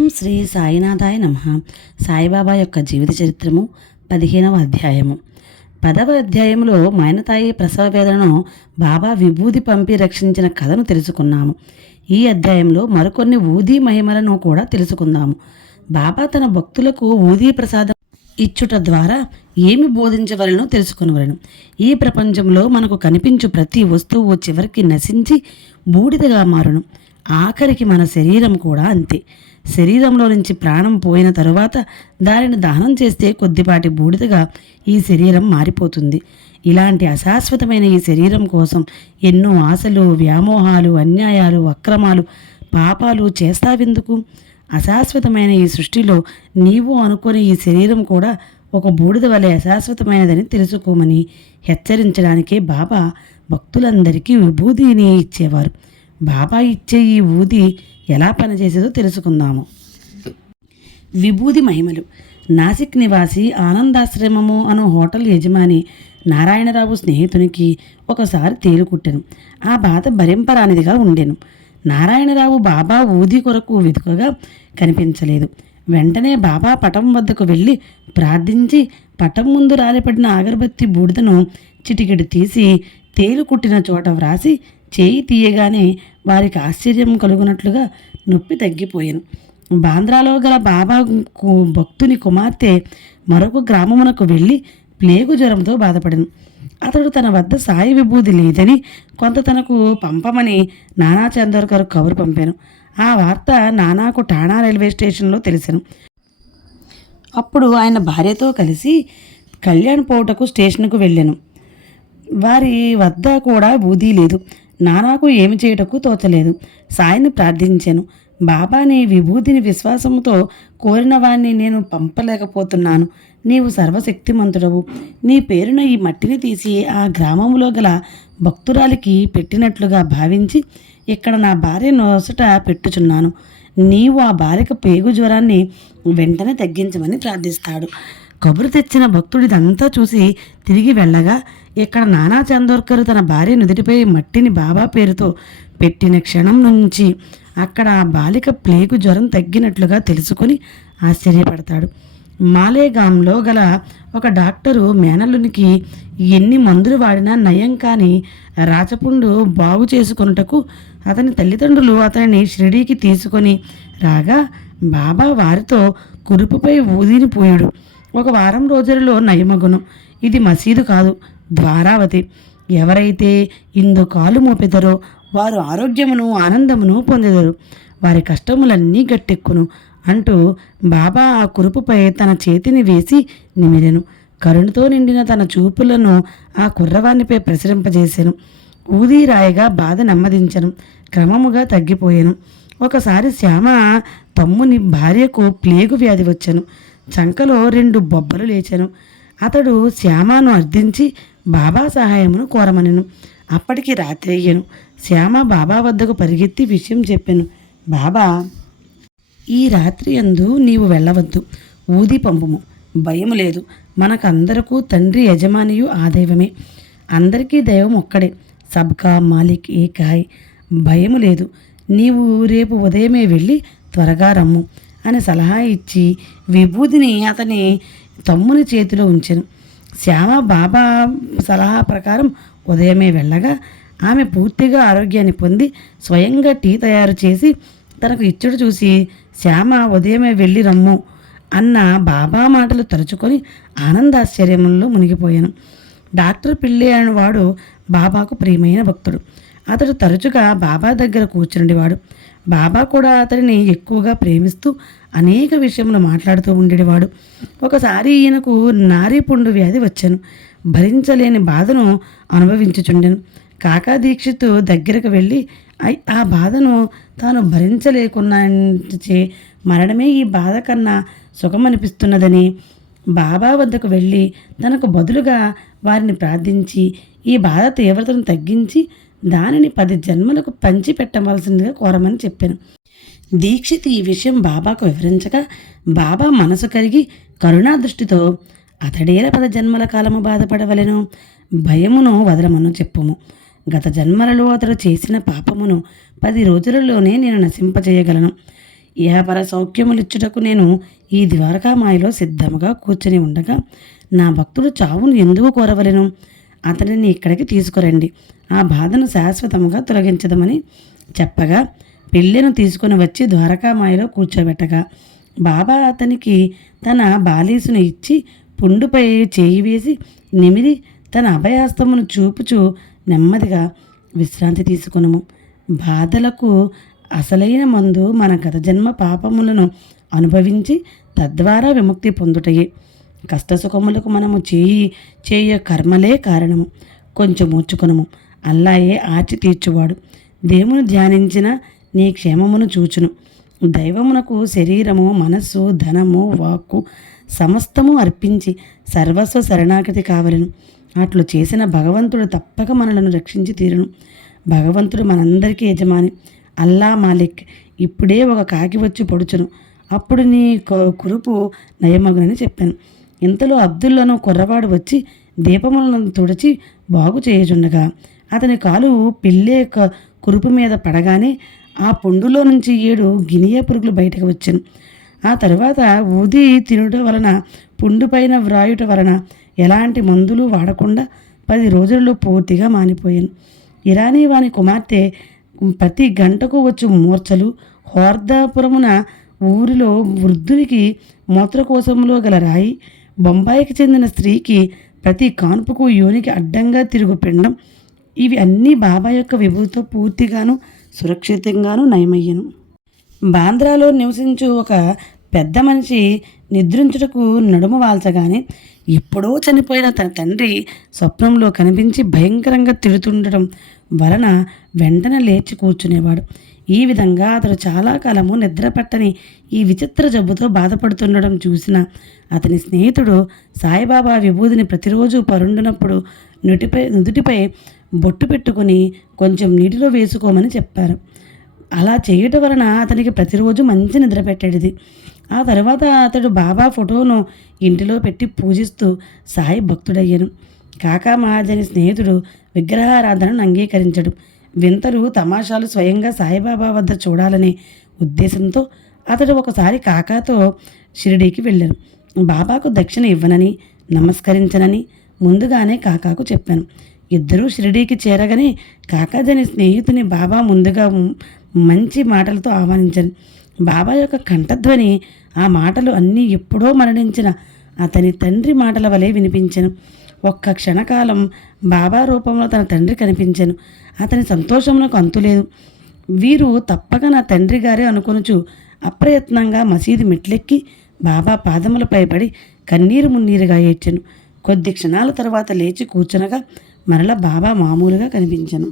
ఓం శ్రీ సాయినాథాయ నమ. సాయిబాబా యొక్క జీవిత చరిత్రము పదిహేనవ అధ్యాయము. పదవ అధ్యాయంలో మైనతాయి ప్రసవ వేదనను బాబా విభూది పంపి రక్షించిన కథను తెలుసుకున్నాము. ఈ అధ్యాయంలో మరికొన్ని ఊదీ మహిమలను కూడా తెలుసుకుందాము. బాబా తన భక్తులకు ఊదీ ప్రసాదం ఇచ్చుట ద్వారా ఏమి బోధించవలను తెలుసుకునవలను. ఈ ప్రపంచంలో మనకు కనిపించు ప్రతి వస్తువు చివరికి నశించి బూడిదగా మారును. ఆఖరికి మన శరీరం కూడా అంతే. శరీరంలో నుంచి ప్రాణం పోయిన తరువాత దానిని దహనం చేస్తే కొద్దిపాటి బూడిదగా ఈ శరీరం మారిపోతుంది. ఇలాంటి అశాశ్వతమైన ఈ శరీరం కోసం ఎన్నో ఆశలు వ్యామోహాలు అన్యాయాలు అక్రమాలు పాపాలు చేస్తావెందుకు? అశాశ్వతమైన ఈ సృష్టిలో నీవు అనుకునే ఈ శరీరం కూడా ఒక బూడిద వలె అశాశ్వతమైనదని తెలుసుకోమని హెచ్చరించడానికే బాబా భక్తులందరికీ విభూతిని ఇచ్చేవారు. బాబా ఇచ్చే ఈ ఊది ఎలా పనిచేసేదో తెలుసుకుందాము. విభూది మహిమలు. నాసిక్ నివాసి ఆనందాశ్రమము అను హోటల్ యజమాని నారాయణరావు స్నేహితునికి ఒకసారి తేలుకుట్టాను ఆ బాధ భరింపరానిదిగా ఉండెను. నారాయణరావు బాబా ఊది కొరకు వెతుకగా కనిపించలేదు. వెంటనే బాబా పటం వద్దకు వెళ్ళి ప్రార్థించి పటం ముందు రాలిపడిన అగరబత్తి బూడిదను చిటికెడు తీసి తేలు కుట్టిన చోట వ్రాసి చేయి తీయగానే వారికి ఆశ్చర్యం కలుగునట్లుగా నొప్పి తగ్గిపోయాను. బాంద్రాలో గల బాబా భక్తుని కుమార్తె మరొక గ్రామమునకు వెళ్ళి ప్లేగు జ్వరంతో బాధపడింది అతడు తన వద్ద సాయి విభూది లేదని కొంత తనకు పంపమని నానా చందోర్కర్ కబురు పంపాను. ఆ వార్త నానాకు ఠాణా రైల్వే స్టేషన్లో తెలిసాను. అప్పుడు ఆయన భార్యతో కలిసి కళ్యాణ్ పోటకు స్టేషన్కు వెళ్ళాను. వారి వద్ద కూడా బూదీ లేదు. నానాకు ఏమి చేయుటకు తోచలేదు. సాయిని ప్రార్థించాను. బాబాని విభూతిని విశ్వాసముతో కోరిన వాణ్ణి నేను పంపలేకపోతున్నాను. నీవు సర్వశక్తిమంతుడవు. నీ పేరున ఈ మట్టిని తీసి ఆ గ్రామంలో గల భక్తురాలికి పెట్టినట్లుగా భావించి ఇక్కడ నా భార్య నొసట పెట్టుచున్నాను. నీవు ఆ భార్యకు పేగు జ్వరాన్ని వెంటనే తగ్గించమని ప్రార్థిస్తాడు. కబురు తెచ్చిన భక్తుడిదంతా చూసి తిరిగి వెళ్ళగా ఇక్కడ నానా చందోర్కర్ తన భార్య నుదుటిపై మట్టిని బాబా పేరుతో పెట్టిన క్షణం నుంచి అక్కడ ఆ బాలిక ప్లేగు జ్వరం తగ్గినట్లుగా తెలుసుకొని ఆశ్చర్యపడతాడు. మాలేగాంలో గల ఒక డాక్టరు మేనల్లునికి ఎన్ని మందులు వాడినా నయం కాని రాచపుండు బాగు చేసుకొనుటకు అతని తల్లిదండ్రులు అతనిని షిరిడీకి తీసుకొని రాగా బాబా వారితో కురుపుపై ఊదిని పోయాడు. ఒక వారం రోజులలో నయమగును. ఇది మసీదు కాదు. ద్వారావతి ఎవరైతే ఇందు కాలు మోపెదరో వారు ఆరోగ్యమును ఆనందమును పొందెదరు. వారి కష్టములన్నీ గట్టెక్కును అంటూ బాబా ఆ కురుపుపై తన చేతిని వేసి నిమిరెను. కరుణతో నిండిన తన చూపులను ఆ కుర్రవానిపై ప్రసరింపజేశాను ఊదిరాయగా బాధ నెమ్మదించను. క్రమముగా తగ్గిపోయాను. ఒకసారి శ్యామ తమ్ముని భార్యకు ప్లేగు వ్యాధి వచ్చాను. చంకలో రెండు బొబ్బలు లేచాను. అతడు శ్యామను అర్థించి బాబా సహాయమును కోరమనెను. అప్పటికి రాత్రి అయ్యను. శ్యామ బాబా వద్దకు పరిగెత్తి విషయం చెప్పాను. బాబా ఈ రాత్రి అందు నీవు వెళ్ళవద్దు. ఊది పంపుము. భయం లేదు. మనకందరకు తండ్రి యజమానియు ఆ దైవమే అందరికీ దైవం ఒక్కడే. సబ్కా మాలిక్ ఏకాయ్. భయము లేదు. నీవు రేపు ఉదయమే వెళ్ళి త్వరగా రమ్ము అని సలహా ఇచ్చి విభూతిని అతని తమ్ముని చేతిలో ఉంచెను. శ్యామ బాబా సలహా ప్రకారం ఉదయమే వెళ్ళగా ఆమె పూర్తిగా ఆరోగ్యాన్ని పొంది స్వయంగా టీ తయారు చేసి తనకు ఇచ్చుడు చూసి శ్యామ ఉదయమే వెళ్ళి రమ్ము అన్న బాబా మాటలు తలుచుకొని ఆనందాశ్చర్యంలో మునిగిపోయాను. డాక్టర్ పిల్లి అనేవాడు బాబాకు ప్రియమైన భక్తుడు. అతడు తరచుగా బాబా దగ్గర కూర్చుండేవాడు బాబా కూడా అతడిని ఎక్కువగా ప్రేమిస్తూ అనేక విషయములు మాట్లాడుతూ ఉండేవాడు. ఒకసారి ఈయనకు నారీపుండు వ్యాధి వచ్చాను. భరించలేని బాధను అనుభవించుచుండెను. కాకా దీక్షిత్ దగ్గరకు వెళ్ళి ఆ బాధను తాను భరించలేకున్నా మరణమే ఈ బాధ కన్నా సుఖమనిపిస్తున్నదని. బాబా వద్దకు వెళ్ళి తనకు బదులుగా వారిని ప్రార్థించి ఈ బాధ తీవ్రతను తగ్గించి దానిని పది జన్మలకు పంచి పెట్టవలసిందిగా కోరమని చెప్పాను. దీక్షిత్ ఈ విషయం బాబాకు వివరించగా బాబా మనసు కరిగి కరుణా దృష్టితో అతడేల పద జన్మల కాలము బాధపడవలెను? భయమును వదలమను చెప్పుము. గత జన్మలలో అతడు చేసిన పాపమును పది రోజులలోనే నేను నశింపజేయగలను. ఇహపర సౌఖ్యములిచ్చుటకు నేను ఈ ద్వారకామాయలో సిద్ధముగా కూర్చొని ఉండగా నా భక్తుడు చావును ఎందుకు కోరవలెను? అతనిని ఇక్కడికి తీసుకురండి. ఆ బాధను శాశ్వతముగా తొలగించదమని చెప్పగా పెళ్ళెను తీసుకుని వచ్చి ద్వారకామాయలో కూర్చోబెట్టగా బాబా అతనికి తన బాలీసును ఇచ్చి పుండుపై చేయి వేసి నిమిరి తన అభయాస్తమును చూపుచూ నెమ్మదిగా విశ్రాంతి తీసుకునము. బాధలకు అసలైన మందు మన గత జన్మ పాపములను అనుభవించి తద్వారా విముక్తి పొందుటయే. కష్టసుఖములకు మనము చేయి చేయ కర్మలే కారణము. కొంచెం మూర్చుకొనము. అల్లాయే ఆచి తీర్చువాడు. దేవుని ధ్యానించిన నీ క్షేమమును చూచును. దైవమునకు శరీరము మనస్సు ధనము వాక్కు సమస్తము అర్పించి సర్వస్వ శరణాగతి కావలను. అట్లు చేసిన భగవంతుడు తప్పక మనలను రక్షించి తీరును. భగవంతుడు మనందరికీ యజమాని. అల్లా మాలిక్ ఇప్పుడే ఒక కాకి వచ్చి పొడుచును. అప్పుడు నీ కురుపు నయమగునని చెప్పాను. ఇంతలో అబ్దుల్లను కుర్రవాడు వచ్చి దీపములను తుడిచి బాగు చేయుచుండగా అతని కాలు పిల్లే కురుపు మీద పడగానే ఆ పొండులో నుంచి ఏడు గినియ పురుగులు బయటకు వచ్చాను ఆ తర్వాత ఊది తినుట వలన పుండు పైన వ్రాయుట వలన ఎలాంటి మందులు వాడకుండా పది రోజుల్లో పూర్తిగా మానిపోయాను. ఇరానీ వాని కుమార్తె ప్రతి గంటకు వచ్చు మూర్ఛలు. హోర్దాపురమున ఊరిలో వృద్ధునికి మూత్రకోశంలో గల రాయి బొంబాయికి చెందిన స్త్రీకి ప్రతి కాన్పుకు యోనికి అడ్డంగా తిరుగు పిండం ఇవి అన్నీ బాబా యొక్క విభూతితో పూర్తిగాను సురక్షితంగాను నయమయ్యను. బాంద్రాలో నివసించు ఒక పెద్ద మనిషి నిద్రించుటకు నడుము వాల్చగానే ఎప్పుడో చనిపోయిన తన తండ్రి స్వప్నంలో కనిపించి భయంకరంగా తిడుతుండటం వలన వెంటనే లేచి కూర్చునేవాడు. ఈ విధంగా అతడు చాలా కాలము నిద్రపట్టని ఈ విచిత్ర జబ్బుతో బాధపడుతుండడం చూసిన అతని స్నేహితుడు సాయిబాబా విభూదిని ప్రతిరోజు పరుండినప్పుడు నుటిపై నుదుటిపై బొట్టు పెట్టుకుని కొంచెం నీటిలో వేసుకోమని చెప్పారు. అలా చేయటం వలన అతనికి ప్రతిరోజు మంచి నిద్ర పెట్టేది ఆ తర్వాత అతడు బాబా ఫోటోను ఇంటిలో పెట్టి పూజిస్తూ సాయి భక్తుడయ్యాను. కాకా మహాజని స్నేహితుడు విగ్రహారాధనను అంగీకరించడు. వింతలు తమాషాలు స్వయంగా సాయిబాబా వద్ద చూడాలనే ఉద్దేశంతో అతడు ఒకసారి కాకాతో షిరిడీకి వెళ్ళాను. బాబాకు దక్షిణ ఇవ్వనని నమస్కరించనని ముందుగానే కాకాకు చెప్పాను. ఇద్దరూ షిరిడీకి చేరగానే కాకాజని స్నేహితుని బాబా ముందుగా మంచి మాటలతో ఆహ్వానించాను బాబా యొక్క కంఠధ్వని ఆ మాటలు అన్నీ ఎప్పుడో మరణించిన అతని తండ్రి మాటల వలె వినిపించాను. ఒక్క క్షణకాలం బాబా రూపంలో తన తండ్రి కనిపించాను. అతని సంతోషమునకు అంతులేదు వీరు తప్పక నా తండ్రి గారే అనుకొనుచు అప్రయత్నంగా మసీదు మెట్లెక్కి బాబా పాదములపై పడి కన్నీరు మున్నీరుగా ఏడ్చెను. కొద్ది క్షణాల తర్వాత లేచి కూర్చునగా మరల బాబా మామూలుగా కనిపించను.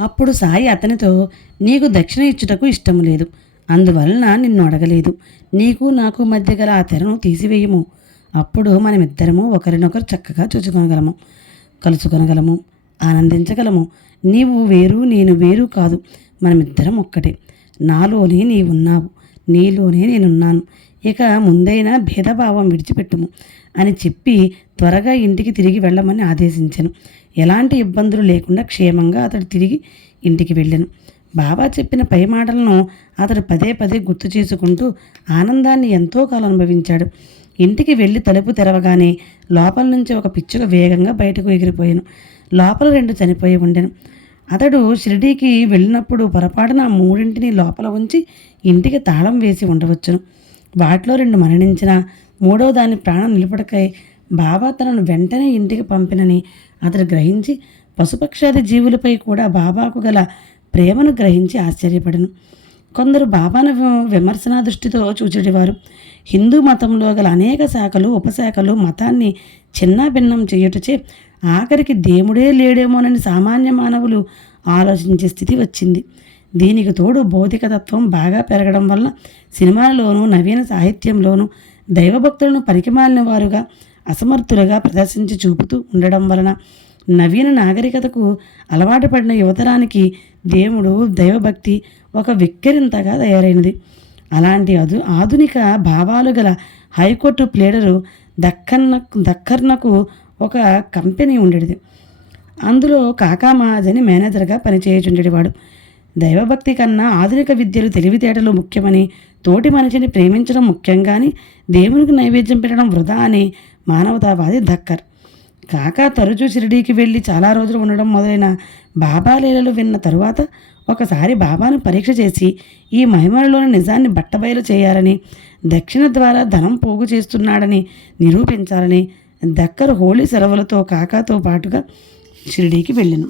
అప్పుడు సాయి అతనితో నీకు దక్షిణ ఇచ్చుటకు ఇష్టం లేదు. అందువలన నిన్ను అడగలేదు. నీకు నాకు మధ్య గల ఆ తెరను తీసివేయము. అప్పుడు మనమిద్దరము ఒకరినొకరు చక్కగా చూచుకొనగలము. కలుసుకొనగలము. ఆనందించగలము. నీవు వేరు నేను వేరు కాదు. మనమిద్దరం ఒక్కటే. నాలోనే నీవున్నావు. నీలోనే నేనున్నాను. ఇక ముందైనా భేదభావం విడిచిపెట్టుము అని చెప్పి త్వరగా ఇంటికి తిరిగి వెళ్ళమని ఆదేశించాను. ఎలాంటి ఇబ్బందులు లేకుండా క్షేమంగా అతడు తిరిగి ఇంటికి వెళ్ళాను. బాబా చెప్పిన పై మాటలను అతడు పదే పదే గుర్తు చేసుకుంటూ ఆనందాన్ని ఎంతో కాలం అనుభవించాడు. ఇంటికి వెళ్ళి తలుపు తెరవగానే లోపల నుంచి ఒక పిచ్చుక వేగంగా బయటకు ఎగిరిపోయాను. లోపల రెండు చనిపోయి ఉండెను. అతడు షిరిడీకి వెళ్ళినప్పుడు పొరపాటున ఆ మూడింటిని లోపల ఉంచి ఇంటికి తాళం వేసి ఉండవచ్చును. వాటిలో రెండు మరణించిన మూడో దాని ప్రాణం నిలబడకై బాబా తనను వెంటనే ఇంటికి పంపినని అతడు గ్రహించి పశుపక్షాది జీవులపై కూడా బాబాకు గల ప్రేమను గ్రహించి ఆశ్చర్యపడను. కొందరు బాబాను విమర్శనా దృష్టితో చూచేటివారు హిందూ మతంలో గల అనేక శాఖలు ఉపశాఖలు మతాన్ని చిన్నాభిన్నం చేయుటచే ఆఖరికి దేవుడే లేడేమోనని సామాన్య మానవులు ఆలోచించే స్థితి వచ్చింది. దీనికి తోడు భౌతిక తత్వం బాగా పెరగడం వల్ల సినిమాలలోనూ నవీన సాహిత్యంలోనూ దైవభక్తులను పనికిమాలిన వారుగా అసమర్థులుగా ప్రదర్శించి చూపుతూ ఉండడం వలన నవీన నాగరికతకు అలవాటు పడిన యువతరానికి దేవుడు దైవభక్తి ఒక విక్కిరింతగా తయారైనది. అలాంటి అదు ఆధునిక భావాలు గల హైకోర్టు ప్లేడరు దక్కన్న దక్కర్నకు ఒక కంపెనీ ఉండేది. అందులో కాకా మహాజని మేనేజర్గా పనిచేయుచుండేవాడు దైవభక్తి కన్నా ఆధునిక విద్యలు తెలివితేటలు ముఖ్యమని తోటి మనిషిని ప్రేమించడం ముఖ్యంగాని దేవునికి నైవేద్యం పెట్టడం వృధా అని మానవతావాది ధక్కర్. కాకా తరచూ షిరిడీకి వెళ్ళి చాలా రోజులు ఉండడం మొదలైన బాబా లీలలు విన్న తరువాత ఒకసారి బాబాను పరీక్ష చేసి ఈ మహిమలలోని నిజాన్ని బట్టబయలు చేయాలని దక్షిణ ద్వారా ధనం పోగు చేస్తున్నాడని నిరూపించాలని దక్కర హోళీ సెలవులతో కాకాతో పాటుగా షిరిడీకి వెళ్ళాను.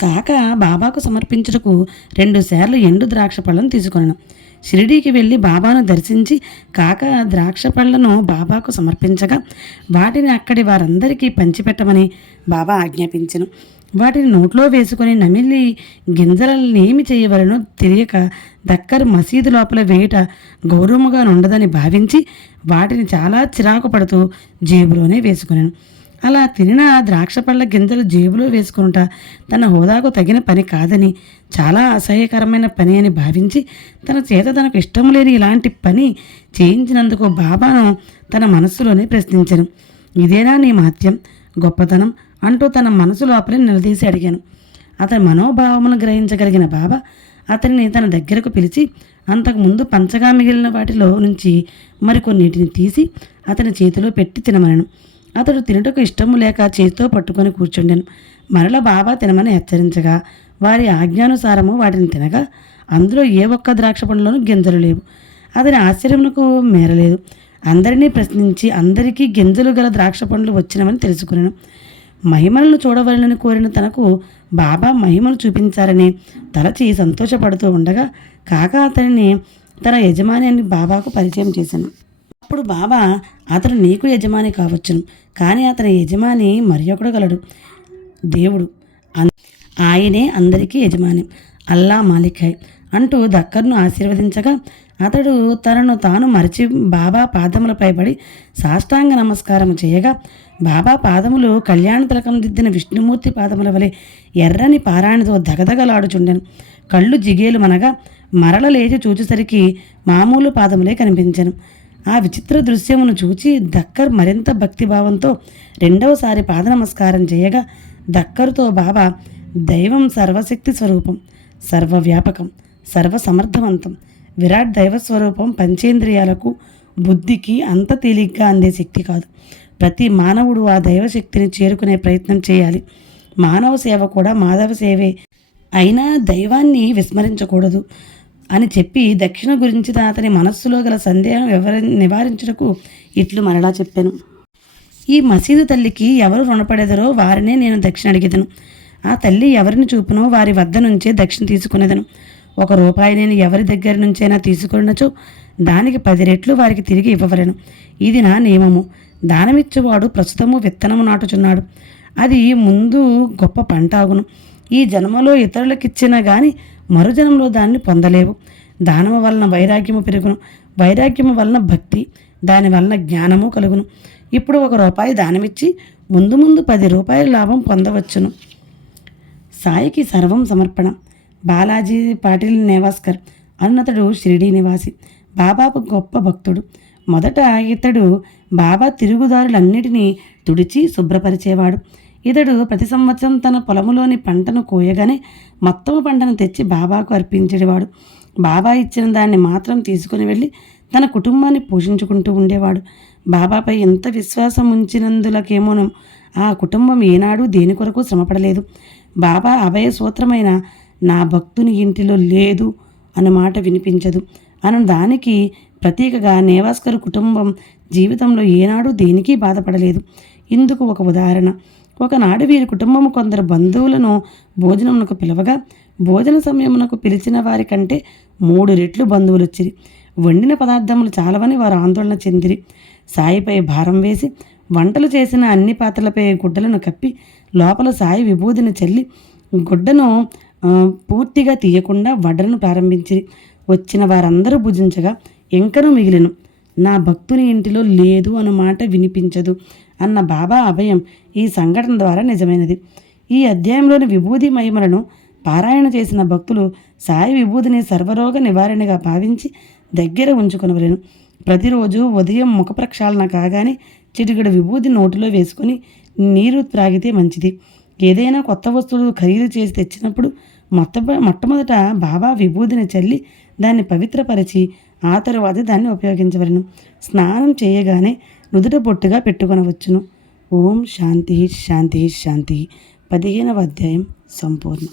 కాక బాబాకు సమర్పించుటకు రెండు సార్లు ఎండు ద్రాక్ష పళ్ళను తీసుకున్నాను షిరిడీకి వెళ్ళి బాబాను దర్శించి కాక ద్రాక్ష పళ్ళను బాబాకు సమర్పించగా వాటిని అక్కడి వారందరికీ పంచిపెట్టమని బాబా ఆజ్ఞాపించను. వాటిని నోట్లో వేసుకొని నమిలి గింజలనేమి చేయవలనో తెలియక దక్కర్ మసీదు లోపల వేయట గౌరవముగా ఉండదని భావించి వాటిని చాలా చిరాకు పడుతూ జేబులోనే వేసుకున్నాను అలా తినిన ద్రాక్ష పళ్ళ గింజలు జేబులో వేసుకుంటా తన హోదాకు తగిన పని కాదని చాలా అసహ్యకరమైన పని అని భావించి తన చేత తనకు ఇష్టం లేని ఇలాంటి పని చేయించినందుకు బాబాను తన మనస్సులోనే ప్రశ్నించను. ఇదేనా నీ మాత్యం? గొప్పతనం. అంటూ తన మనసు లోపలే నిలదీసి అడిగాను. అతని మనోభావమును గ్రహించగలిగిన బాబా అతనిని తన దగ్గరకు పిలిచి అంతకుముందు పంచగా మిగిలిన వాటిలో నుంచి మరికొన్నిటిని తీసి అతని చేతిలో పెట్టి తినమనను. అతడు తినుటకు ఇష్టము లేక చేతితో పట్టుకొని కూర్చుండెను. మరల బాబా తినమని హెచ్చరించగా వారి ఆజ్ఞానుసారము వాటిని తినగా అందులో ఏ ఒక్క ద్రాక్ష పండులోనూ గింజలు లేవు. అతని ఆశ్చర్యమునకు మేరలేదు. అందరినీ ప్రశ్నించి అందరికీ గింజలు గల ద్రాక్ష పండ్లు వచ్చినవని తెలుసుకున్నాను మహిమలను చూడవలనని కోరిన తనకు బాబా మహిమలు చూపించారని తలచి సంతోషపడుతూ ఉండగా కాక అతనిని తన యజమాని అని బాబాకు పరిచయం చేశాను. అప్పుడు బాబా అతడు నీకు యజమాని కావచ్చును కానీ అతని యజమాని మరి ఒకడు గలడు దేవుడు. ఆయనే అందరికీ యజమాని అల్లా మాలికాయ్ అంటూ దక్కర్ను ఆశీర్వదించగా అతడు తనను తాను మరిచి బాబా పాదములపై పడి సాష్టాంగ నమస్కారం చేయగా బాబా పాదములు కళ్యాణ తిలకం దిద్దిన విష్ణుమూర్తి పాదముల వలె ఎర్రని పారాణితో దగదగలాడుచుండెను. కళ్ళు జిగేలు మనగా మరల లేచి చూచేసరికి మామూలు పాదములే కనిపించను. ఆ విచిత్ర దృశ్యమును చూచి దక్కర్ మరింత భక్తిభావంతో రెండవసారి పాద నమస్కారం చేయగా దక్కరుతో బాబా దైవం సర్వశక్తి స్వరూపం సర్వవ్యాపకం సర్వసమర్థవంతం విరాట్ దైవ స్వరూపం పంచేంద్రియాలకు బుద్ధికి అంత తేలిగ్గా అందే శక్తి కాదు. ప్రతి మానవుడు ఆ దైవశక్తిని చేరుకునే ప్రయత్నం చేయాలి. మానవ సేవ కూడా మాధవ సేవే. అయినా దైవాన్ని విస్మరించకూడదు అని చెప్పి దక్షిణ గురించి అతని మనస్సులో గల సందేహం వివరి నివారించుటకు ఇట్లు మరలా చెప్పాను. ఈ మసీదు తల్లికి ఎవరు రుణపడేదరో వారినే నేను దక్షిణ అడిగేదను. ఆ తల్లి ఎవరిని చూపునో వారి వద్ద నుంచే దక్షిణ తీసుకునేదను. ఒక రూపాయి నేను ఎవరి దగ్గర నుంచైనా తీసుకున్నచో దానికి పది రెట్లు వారికి తిరిగి ఇవ్వవలను. ఇది నా నియమము. దానమిచ్చేవాడు ప్రస్తుతము విత్తనము నాటుచున్నాడు. అది ముందు గొప్ప పంట ఆగును. ఈ జన్మలో ఇతరులకిచ్చినా కానీ మరుజన్మలో దాన్ని పొందలేవు. దానము వలన వైరాగ్యము పెరుగును. వైరాగ్యము వలన భక్తి దాని వలన జ్ఞానము కలుగును. ఇప్పుడు ఒక రూపాయి దానమిచ్చి ముందు ముందు పది రూపాయల లాభం పొందవచ్చును. సాయికి సర్వం సమర్పణ. బాలాజీ పాటిల్ నేవాస్కర్ అన్నతడు షిరిడీ నివాసి. బాబాకు గొప్ప భక్తుడు. మొదట ఇతడు బాబా తిరుగుదారులన్నిటినీ తుడిచి శుభ్రపరిచేవాడు. ఇతడు ప్రతి సంవత్సరం తన పొలములోని పంటను కోయగానే మొత్తం పంటను తెచ్చి బాబాకు అర్పించేవాడు. బాబా ఇచ్చిన దాన్ని మాత్రం తీసుకుని వెళ్ళి తన కుటుంబాన్ని పోషించుకుంటూ ఉండేవాడు. బాబాపై ఎంత విశ్వాసం ఉంచినందులకేమోనో ఆ కుటుంబం ఏనాడు దేని కొరకు శ్రమపడలేదు. బాబా అభయ సూత్రమైన నా భక్తుని ఇంటిలో లేదు అన్న మాట వినిపించదు. అను దానికి ప్రతీకగా నేవాస్కర్ కుటుంబం జీవితంలో ఏనాడు దేనికి బాధపడలేదు. ఇందుకు ఒక ఉదాహరణ. ఒకనాడు వీరి కుటుంబం కొందరు బంధువులను భోజనమునకు పిలవగా భోజన సమయమునకు పిలిచిన వారి కంటే మూడు రెట్లు బంధువులు వచ్చిరి వండిన పదార్థములు చాలవని వారు ఆందోళన చెందిరి. సాయిపై భారం వేసి వంటలు చేసిన అన్ని పాత్రలపై గుడ్డలను కప్పి లోపల సాయి విభూదిని చల్లి గుడ్డను పూర్తిగా తీయకుండా వడ్రను ప్రారంభించి వచ్చిన వారందరూ భుజించగా ఎంకను మిగిలిను. నా భక్తుని ఇంటిలో లేదు అన్న మాట వినిపించదు అన్న బాబా అభయం ఈ సంఘటన ద్వారా నిజమైనది. ఈ అధ్యాయంలోని విభూది మహిమలను పారాయణ చేసిన భక్తులు సాయి విభూదిని సర్వరోగ నివారణగా భావించి దగ్గర ఉంచుకొనవలెను. ప్రతిరోజు ఉదయం ముఖ ప్రక్షాళన కాగానే చిటికడు విభూది నోటిలో వేసుకొని నీరు త్రాగితే మంచిది. ఏదైనా కొత్త వస్తువులు ఖరీదు చేసి తెచ్చినప్పుడు మొత్త మొట్టమొదట బాబా విభూదిని చల్లి దాన్ని పవిత్రపరిచి ఆ తరువాత దాన్ని ఉపయోగించవలను. స్నానం చేయగానే నుదుట బొట్టుగా పెట్టుకొనవచ్చును. ఓం శాంతి శాంతి శాంతి. పదిహేనవ అధ్యాయం సంపూర్ణం.